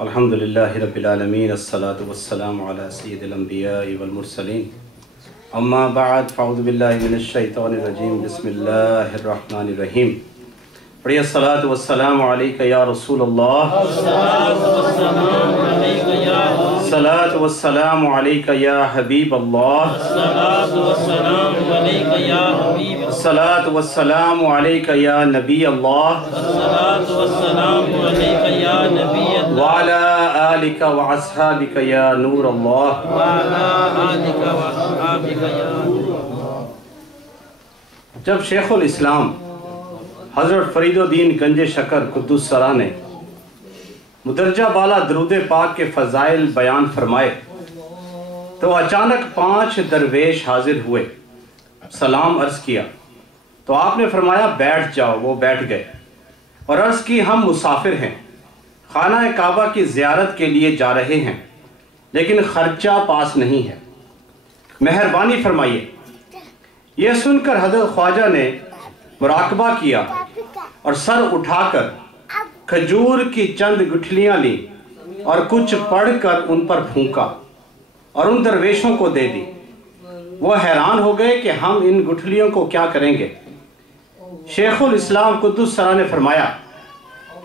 الحمدللہ رب العالمین الصلاۃ والسلام علی سید الانبیاء والمرسلین اما بعد فاعوذ باللہ من الشیطان الرجیم بسم اللہ الرحمن الرحیم. پڑھیے الصلاۃ والسلام علیکہ یا رسول اللہ، الصلاۃ والسلام علیکہ یا حبیب اللہ، الصلاۃ والسلام علیکہ یا نبی اللہ، وعلی آلک واصحابک یا نور اللہ. جب شیخ الاسلام حضرت فرید الدین گنج شکر قدس سرا نے مدرجہ بالا درود پاک کے فضائل بیان فرمائے تو اچانک 5 درویش حاضر ہوئے، سلام عرض کیا تو آپ نے فرمایا بیٹھ جاؤ. وہ بیٹھ گئے اور عرض کی ہم مسافر ہیں، خانہ کعبہ کی زیارت کے لیے جا رہے ہیں لیکن خرچہ پاس نہیں ہے، مہربانی فرمائیے. یہ سن کر حضرت خواجہ نے مراقبہ کیا اور سر اٹھا کر کھجور کی چند گٹھلیاں لیں اور کچھ پڑھ کر ان پر پھونکا اور ان درویشوں کو دے دی. وہ حیران ہو گئے کہ ہم ان گٹھلیوں کو کیا کریں گے. شیخ الاسلام قدس سرا نے فرمایا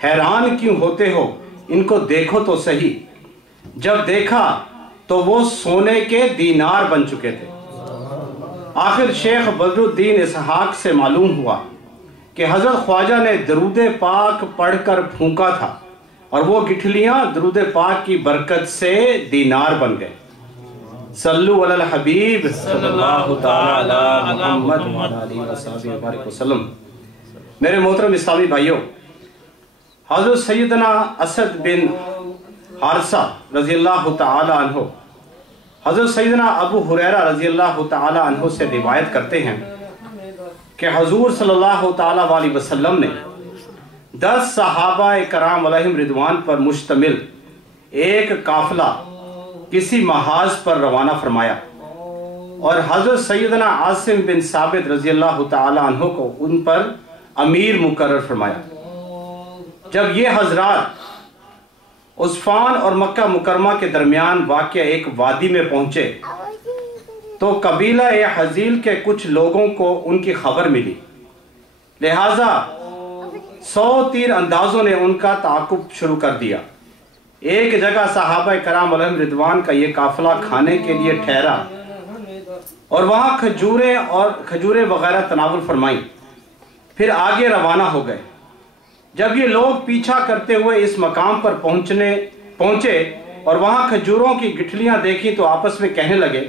حیران کیوں ہوتے ہو، ان کو دیکھو تو صحیح. جب دیکھا تو وہ سونے کے دینار بن چکے تھے. آخر شیخ بدر الدین اسحاق سے معلوم ہوا کہ حضرت خواجہ نے درود پاک پڑھ کر پھونکا تھا اور وہ گٹھلیاں درود پاک کی برکت سے دینار بن گئے. صلو علی الحبیب صلی اللہ تعالی علی محمد وعلی آلہ وصحبہ وبارک وسلم. میرے محترم اسلامی بھائیوں، حضرت سیدنا اسد بن حارثہ رضی اللہ تعالی عنہ حضرت سیدنا ابو ہریرہ رضی اللہ تعالی عنہ سے روایت کرتے ہیں کہ حضور صلی اللہ تعالی علیہ وسلم نے 10 صحابہ کرام علیہم رضوان پر مشتمل ایک قافلہ کسی محاذ پر روانہ فرمایا اور حضرت سیدنا عاصم بن ثابت رضی اللہ تعالی عنہ کو ان پر امیر مقرر فرمایا. جب یہ حضرات عثفان اور مکہ مکرمہ کے درمیان واقع ایک وادی میں پہنچے تو قبیلہ حزیل کے کچھ لوگوں کو ان کی خبر ملی، لہٰذا 100 تیر اندازوں نے ان کا تعاقب شروع کر دیا. ایک جگہ صحابہ کرام علیہم رضوان کا یہ قافلہ کھانے کے لیے ٹھہرا اور وہاں کھجوریں وغیرہ تناول فرمائیں، پھر آگے روانہ ہو گئے. جب یہ لوگ پیچھا کرتے ہوئے اس مقام پر پہنچے اور وہاں کھجوروں کی گٹھلیاں دیکھی تو آپس میں کہنے لگے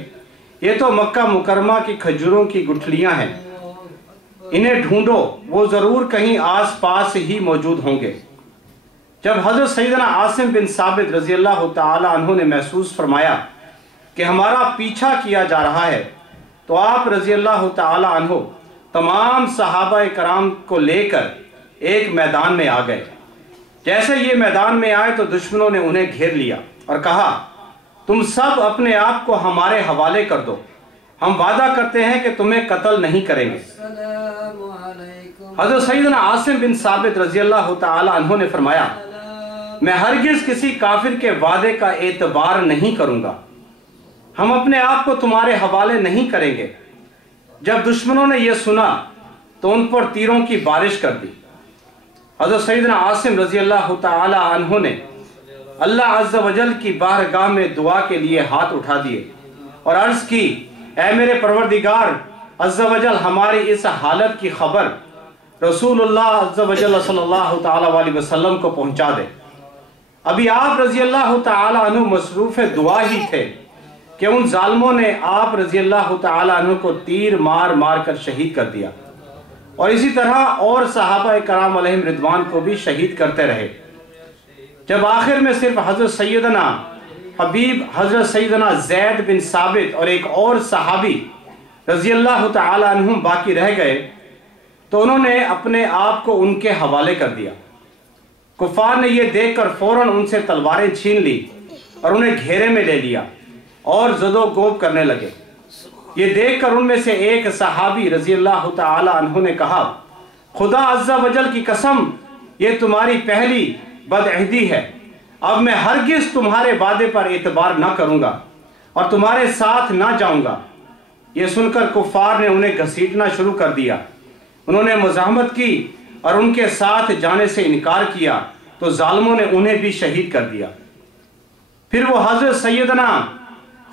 یہ تو مکہ مکرمہ کی کھجوروں کی گٹھلیاں ہیں، انہیں ڈھونڈو، وہ ضرور کہیں آس پاس ہی موجود ہوں گے. جب حضرت سیدنا عاصم بن ثابت رضی اللہ تعالی عنہ نے محسوس فرمایا کہ ہمارا پیچھا کیا جا رہا ہے تو آپ رضی اللہ تعالی عنہ تمام صحابہ کرام کو لے کر ایک میدان میں آ گئے. جیسے یہ میدان میں آئے تو دشمنوں نے انہیں گھیر لیا اور کہا تم سب اپنے آپ کو ہمارے حوالے کر دو، ہم وعدہ کرتے ہیں کہ تمہیں قتل نہیں کریں گے. حضرت سیدنا عاصم بن ثابت رضی اللہ تعالی عنہ نے فرمایا میں ہرگز کسی کافر کے وعدے کا اعتبار نہیں کروں گا، ہم اپنے آپ کو تمہارے حوالے نہیں کریں گے. جب دشمنوں نے یہ سنا تو ان پر تیروں کی بارش کر دی. حضرت سیدنا عاصم رضی اللہ تعالی عنہ نے اللہ عز و جل کی بارگاہ میں دعا کے لیے ہاتھ اٹھا دیے اور عرض کی اے میرے پروردگار عز و جل ہماری اس حالت کی خبر رسول اللہ عز و جل صلی اللہ تعالی علیہ وسلم کو پہنچا دے. ابھی آپ رضی اللہ تعالی عنہ مصروف دعا ہی تھے کہ ان ظالموں نے آپ رضی اللہ تعالی عنہ کو تیر مار مار کر شہید کر دیا اور اسی طرح اور صحابہ کرام علیہم رضوان کو بھی شہید کرتے رہے. جب آخر میں صرف حضرت سیدنا حبیب حضرت سیدنا زید بن ثابت اور ایک اور صحابی رضی اللہ تعالی عنہم باقی رہ گئے تو انہوں نے اپنے آپ کو ان کے حوالے کر دیا. کفار نے یہ دیکھ کر فوراً ان سے تلواریں چھین لی اور انہیں گھیرے میں لے لیا اور زد و گوب کرنے لگے. یہ دیکھ کر ان میں سے ایک صحابی رضی اللہ تعالی عنہ نے کہا خدا عز و جل کی قسم یہ تمہاری پہلی بدعہدی ہے، اب میں ہرگز تمہارے وعدے پر اعتبار نہ کروں گا اور تمہارے ساتھ نہ جاؤں گا۔ یہ سن کر کفار نے انہیں گھسیٹنا شروع کر دیا۔ انہوں نے مزاحمت کی اور ان کے ساتھ جانے سے انکار کیا تو ظالموں نے انہیں بھی شہید کر دیا۔ پھر وہ حضرت سیدنا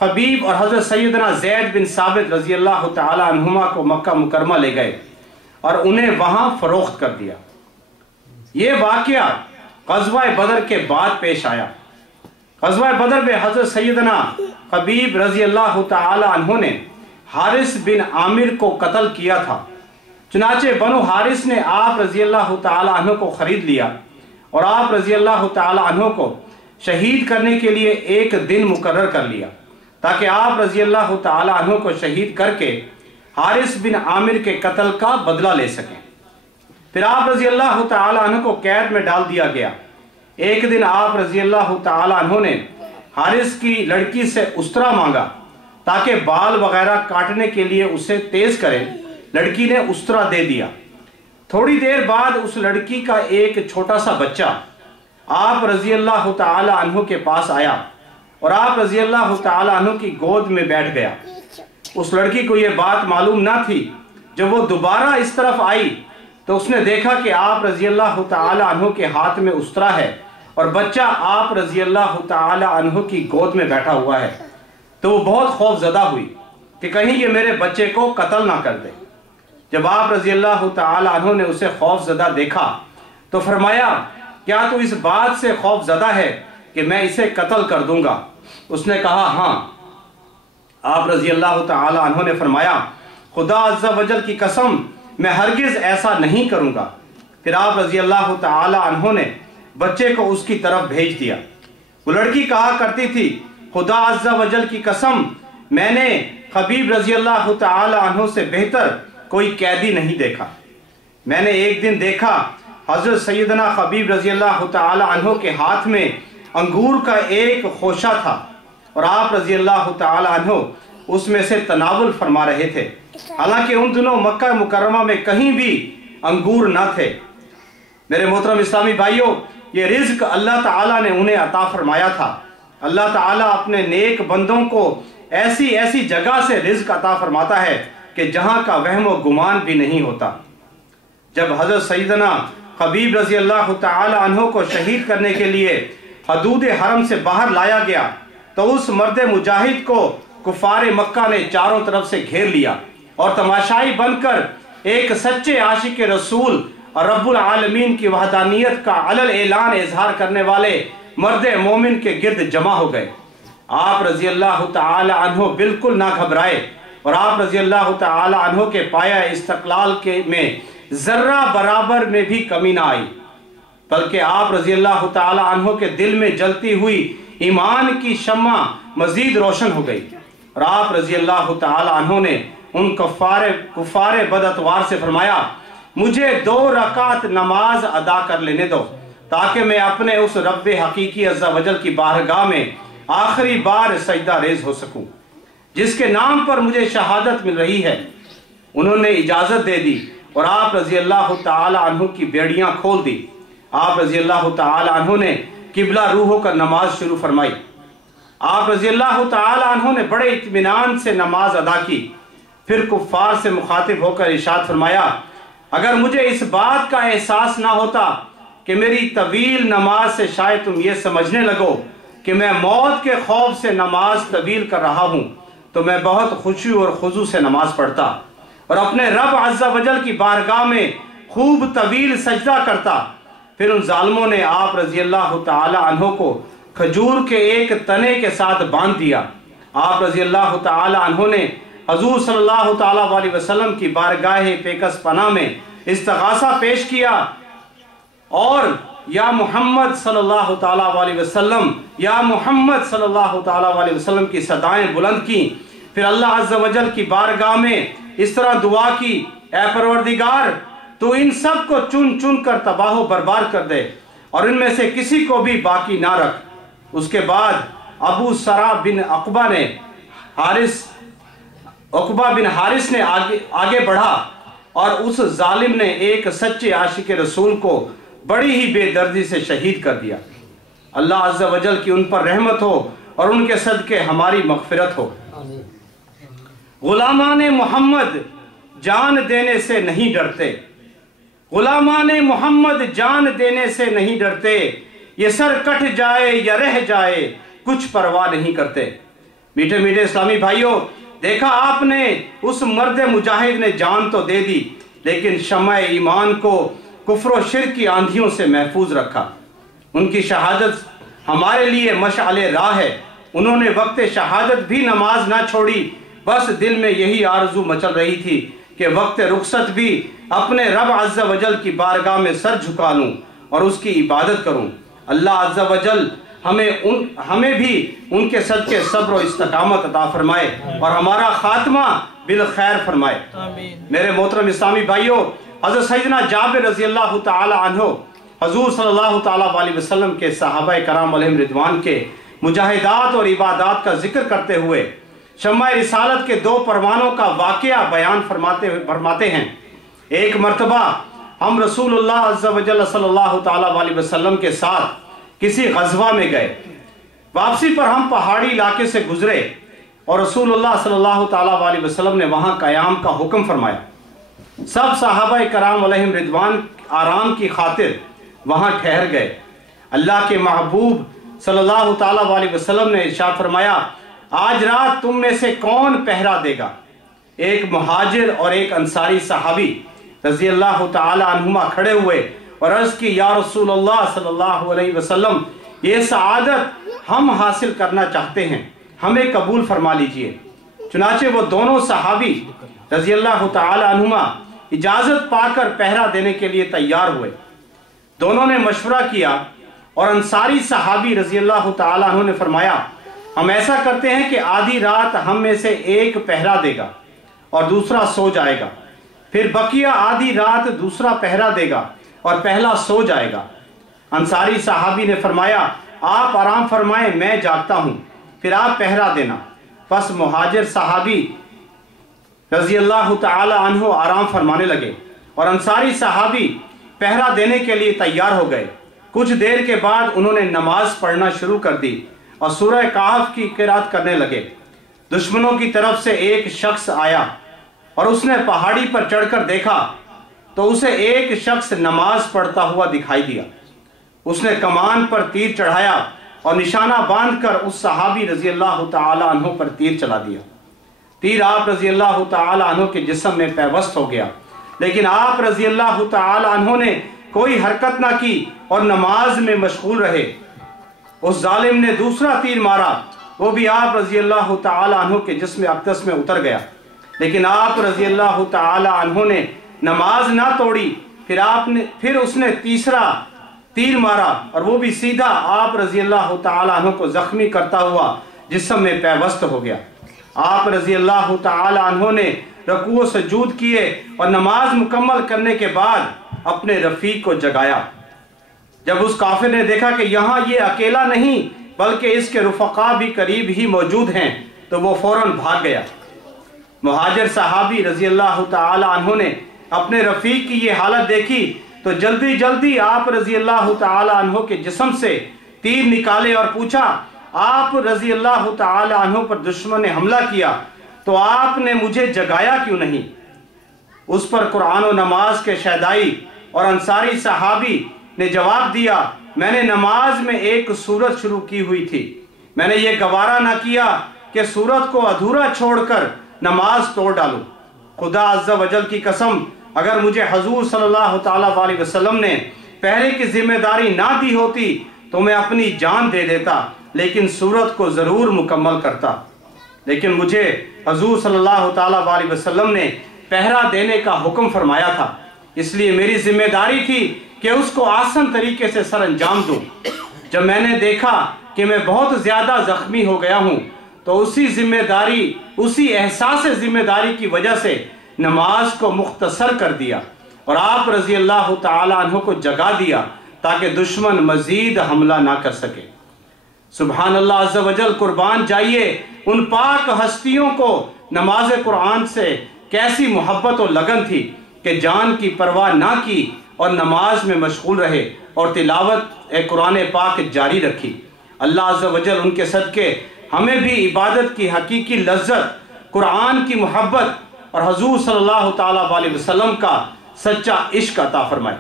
حبیب اور حضرت سیدنا زید بن ثابت رضی اللہ تعالی عنہما کو مکہ مکرمہ لے گئے اور انہیں وہاں فروخت کر دیا۔ یہ واقعہ غزوہ بدر کے بعد پیش آیا۔ غزوہ بدر میں حضرت سیدنا حبیب رضی اللہ تعالی عنہ نے حارث بن عامر کو قتل کیا تھا۔ چنانچہ بنو حارث نے آپ رضی اللہ تعالی عنہ کو خرید لیا اور آپ رضی اللہ تعالی عنہ کو شہید کرنے کے لیے ایک دن مقرر کر لیا تاکہ آپ رضی اللہ تعالی عنہ کو شہید کر کے حارث بن عامر کے قتل کا بدلہ لے سکیں۔ پھر آپ رضی اللہ تعالی عنہ کو قید میں ڈال دیا گیا۔ ایک دن آپ رضی اللہ تعالی عنہ نے حارث کی لڑکی سے استرا مانگا تاکہ بال وغیرہ کاٹنے کے لیے اسے تیز کرے۔ لڑکی نے استرا دے دیا۔ تھوڑی دیر بعد اس لڑکی کا ایک چھوٹا سا بچہ آپ رضی اللہ تعالی عنہ کے پاس آیا اور آپ رضی اللہ تعالی عنہ کی گود میں بیٹھ گیا۔ اس لڑکی کو یہ بات معلوم نہ تھی۔ جب وہ دوبارہ اس طرف آئی تو اس نے دیکھا کہ آپ رضی اللہ تعالی عنہ کے ہاتھ میں استرا ہے اور بچہ آپ رضی اللہ تعالی عنہ کی گود میں بیٹھا ہوا ہے، تو وہ بہت خوف زدہ ہوئی کہ کہیں یہ میرے بچے کو قتل نہ کر دے۔ جب آپ رضی اللہ تعالی عنہ نے اسے خوف زدہ دیکھا تو فرمایا، کیا تو اس بات سے خوف زدہ ہے کہ میں اسے قتل کر دوں گا؟ اس نے کہا ہاں۔ آپ رضی اللہ تعالی عنہ نے فرمایا، خدا عز و جل کی قسم میں ہرگز ایسا نہیں کروں گا۔ پھر آپ رضی اللہ تعالی عنہ نے بچے کو اس کی طرف بھیج دیا۔ وہ لڑکی کہا کرتی تھی، خدا عز و جل کی قسم میں نے حبیب رضی اللہ تعالی عنہ سے بہتر کوئی قیدی نہیں دیکھا۔ میں نے ایک دن دیکھا حضرت سیدنا حبیب رضی اللہ تعالی عنہ کے ہاتھ میں انگور کا ایک خوشہ تھا اور آپ رضی اللہ تعالی عنہ اس میں سے تناول فرما رہے تھے، حالانکہ ان دنوں مکہ مکرمہ میں کہیں بھی انگور نہ تھے۔ میرے محترم اسلامی بھائیوں، یہ رزق اللہ تعالیٰ نے انہیں عطا فرمایا تھا۔ اللہ تعالیٰ اپنے نیک بندوں کو ایسی ایسی جگہ سے رزق عطا فرماتا ہے کہ جہاں کا وہم و گمان بھی نہیں ہوتا۔ جب حضرت سیدنا حبیب رضی اللہ تعالی عنہ کو شہید کرنے کے لیے حدود حرم سے باہر لایا گیا تو اس مرد مجاہد کو کفار مکہ نے چاروں طرف سے گھیر لیا اور تماشائی بن کر ایک سچے عاشق رسول اور رب العالمین کی وحدانیت کا علل اعلان اظہار کرنے والے مرد مومن کے گرد جمع ہو گئے۔ آپ رضی اللہ تعالی عنہ بالکل نہ گھبرائے اور آپ رضی اللہ تعالی عنہ کے پایہ استقلال میں ذرہ برابر میں بھی کمی نہ آئی، بلکہ آپ رضی اللہ تعالی عنہ کے دل میں جلتی ہوئی ایمان کی شمع مزید روشن ہو گئی اور آپ رضی اللہ تعالی عنہ نے ان کفار بدعتوار سے فرمایا، مجھے 2 رکعت نماز ادا کر لینے دو تاکہ میں اپنے اس رب حقیقی عز و جل کی بارگاہ میں آخری بار سجدہ ریز ہو سکوں جس کے نام پر مجھے شہادت مل رہی ہے۔ انہوں نے اجازت دے دی اور آپ رضی اللہ تعالی عنہ کی بیڑیاں کھول دی۔ آپ رضی اللہ تعالی عنہ نے قبلہ روح ہو کر نماز شروع فرمائی۔ آپ رضی اللہ تعالی عنہ نے بڑے اطمینان سے نماز ادا کی، پھر کفار سے مخاطب ہو کر ارشاد فرمایا، اگر مجھے اس بات کا احساس نہ ہوتا کہ میری طویل نماز سے شاید تم یہ سمجھنے لگو کہ میں موت کے خوف سے نماز طویل کر رہا ہوں تو میں بہت خشوع اور خضوع سے نماز پڑھتا اور اپنے رب عز و جل کی بارگاہ میں خوب طویل سجدہ کرتا۔ پھر ان ظالموں نے آپ رضی اللہ تعالی عنہ کو کھجور کے ایک تنے کے ساتھ باندھ دیا۔ آپ رضی اللہ تعالی عنہ نے حضور صلی اللہ تعالی علیہ وسلم کی بارگاہ پیکس پناہ میں استغاثہ پیش کیا اور یا محمد صلی اللہ تعالی علیہ وسلم، یا محمد صلی اللہ تعالی علیہ وسلم کی صدائیں بلند کی۔ پھر اللہ عز و جل کی بارگاہ میں اس طرح دعا کی، اے پروردگار تو ان سب کو چن چن کر تباہ و برباد کر دے اور ان میں سے کسی کو بھی باقی نہ رکھ۔ اس کے بعد ابو سرا بن عقبہ بن حارث نے آگے بڑھا اور اس ظالم نے ایک سچے عاشق رسول کو بڑی ہی بے دردی سے شہید کر دیا۔ اللہ عز و جل کی ان پر رحمت ہو اور ان کے صدقے ہماری مغفرت ہو۔ غلامان محمد جان دینے سے نہیں ڈرتے، غلامان محمد جان دینے سے نہیں ڈرتے، یہ سر کٹ جائے یا رہ جائے کچھ پرواہ نہیں کرتے۔ میٹھے میٹھے اسلامی بھائیوں، دیکھا آپ نے اس مرد مجاہد نے جان تو دے دی لیکن شمع ایمان کو کفر و شرک کی آندھیوں سے محفوظ رکھا۔ ان کی شہادت ہمارے لیے مشعل راہ ہے۔ انہوں نے وقت شہادت بھی نماز نہ چھوڑی، بس دل میں یہی آرزو مچل رہی تھی کہ وقت رخصت بھی اپنے رب عز و جل کی بارگاہ میں سر جھکا لوں اور اس کی عبادت کروں۔ اللہ عز و جل ہمیں بھی ان کے صدقے صبر و استقامت عطا فرمائے اور ہمارا خاتمہ بالخیر فرمائے۔ میرے محترم اسلامی بھائیوں، حضرت سیدنا جابر رضی اللہ تعالی عنہ حضور صلی اللہ تعالی علیہ وسلم کے صحابہ کرام علیہم رضوان کے مجاہدات اور عبادات کا ذکر کرتے ہوئے شمع رسالت کے 2 پروانوں کا واقعہ بیان فرماتے ہیں۔ ایک مرتبہ ہم رسول اللہ عز و جل صلی اللہ تعالی علیہ وسلم کے ساتھ کسی غزوہ میں گئے۔ واپسی پر ہم پہاڑی علاقے سے گزرے اور رسول اللہ صلی اللہ تعالی علیہ وسلم نے وہاں قیام کا حکم فرمایا۔ سب صحابہ کرام علیہم رضوان آرام کی خاطر وہاں ٹھہر گئے۔ اللہ کے محبوب صلی اللہ تعالی علیہ وسلم نے ارشاد فرمایا، آج رات تم میں سے کون پہرا دے گا؟ ایک مہاجر اور ایک انصاری صحابی رضی اللہ تعالی عنہما کھڑے ہوئے اور عرض کی، یا رسول اللہ صلی اللہ علیہ وسلم، یہ سعادت ہم حاصل کرنا چاہتے ہیں، ہمیں قبول فرما لیجئے۔ چنانچہ وہ دونوں صحابی رضی اللہ تعالی عنہما اجازت پا کر پہرا دینے کے لیے تیار ہوئے۔ دونوں نے مشورہ کیا اور انصاری صحابی رضی اللہ تعالی عنہ نے فرمایا، ہم ایسا کرتے ہیں کہ آدھی رات ہم میں سے ایک پہرا دے گا اور دوسرا سو جائے گا، پھر بقیہ آدھی رات دوسرا پہرا دے گا اور پہلا سو جائے گا۔ انصاری صحابی نے فرمایا، آپ آرام فرمائیں، میں جاگتا ہوں، پھر آپ پہرا دینا۔ پس مہاجر صحابی رضی اللہ تعالی عنہ آرام فرمانے لگے اور انصاری صحابی پہرا دینے کے لیے تیار ہو گئے۔ کچھ دیر کے بعد انہوں نے نماز پڑھنا شروع کر دی اور سورہ کہف کی قرات کرنے لگے۔ دشمنوں کی طرف سے ایک شخص آیا اور اس نے پہاڑی پر چڑھ کر دیکھا تو اسے ایک شخص نماز پڑھتا ہوا دکھائی دیا۔ اس نے کمان پر تیر چڑھایا اور نشانہ باندھ کر اس صحابی رضی اللہ تعالی عنہ پر تیر چلا دیا۔ تیر آپ رضی اللہ تعالی عنہ کے جسم میں پیوست ہو گیا، لیکن آپ رضی اللہ تعالی عنہ نے کوئی حرکت نہ کی اور نماز میں مشغول رہے۔ اس ظالم نے دوسرا تیر مارا، وہ بھی آپ رضی اللہ تعالی عنہ کے جسم اقدس میں اتر گیا، لیکن آپ رضی اللہ تعالی عنہ نے نماز نہ توڑی۔ پھر اس نے تیسرا تیر مارا اور وہ بھی سیدھا آپ رضی اللہ تعالی عنہ کو زخمی کرتا ہوا جسم میں پیوست ہو گیا۔ آپ رضی اللہ تعالی عنہ نے رکوع و سجود کیے اور نماز مکمل کرنے کے بعد اپنے رفیق کو جگایا۔ جب اس کافر نے دیکھا کہ یہاں یہ اکیلا نہیں بلکہ اس کے رفقا بھی قریب ہی موجود ہیں تو وہ فوراً بھاگ گیا۔ مہاجر صحابی رضی اللہ تعالی عنہ نے اپنے رفیق کی یہ حالت دیکھی تو جلدی جلدی آپ رضی اللہ تعالی عنہ کے جسم سے تیر نکالے اور پوچھا، آپ رضی اللہ تعالی عنہ پر دشمن نے حملہ کیا تو آپ نے مجھے جگایا کیوں نہیں؟ اس پر قرآن و نماز کے شہدائی اور انصاری صحابی نے جواب دیا، میں نے نماز میں ایک سورت شروع کی ہوئی تھی، میں نے یہ گوارا نہ کیا کہ سورت کو ادھورا چھوڑ کر نماز توڑ ڈالوں۔ خدا عز و جل کی قسم، اگر مجھے حضور صلی اللہ تعالی علیہ وسلم نے پہرے کی ذمہ داری نہ دی ہوتی تو میں اپنی جان دے دیتا، لیکن سورت کو ضرور مکمل کرتا، لیکن مجھے حضور صلی اللہ تعالی علیہ وسلم نے پہرا دینے کا حکم فرمایا تھا، اس لیے میری ذمہ داری تھی کہ اس کو آسان طریقے سے سر انجام دوں۔ جب میں نے دیکھا کہ میں بہت زیادہ زخمی ہو گیا ہوں تو اسی احساس ذمہ داری کی وجہ سے نماز کو مختصر کر دیا اور آپ رضی اللہ تعالی عنہ کو جگا دیا تاکہ دشمن مزید حملہ نہ کر سکے۔ سبحان اللہ عز و جل، قربان جائیے ان پاک ہستیوں کو نماز قرآن سے کیسی محبت و لگن تھی کہ جان کی پرواہ نہ کی اور نماز میں مشغول رہے اور تلاوت قرآن پاک جاری رکھی۔ اللہ عز و جل ان کے صدقے ہمیں بھی عبادت کی حقیقی لذت، قرآن کی محبت اور حضور صلی اللہ تعالیٰ علیہ وسلم کا سچا عشق عطا فرمائے۔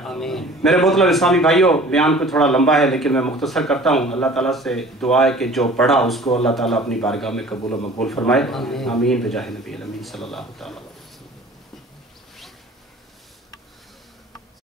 میرے محترم اسلامی بھائیوں، بیان کو تھوڑا لمبا ہے لیکن میں مختصر کرتا ہوں۔ اللہ تعالیٰ سے دعا ہے کہ جو پڑھا اس کو اللہ تعالیٰ اپنی بارگاہ میں قبول و مقبول فرمائے۔ آمین بجاہ نبی الامین صلی اللہ تعالیٰ۔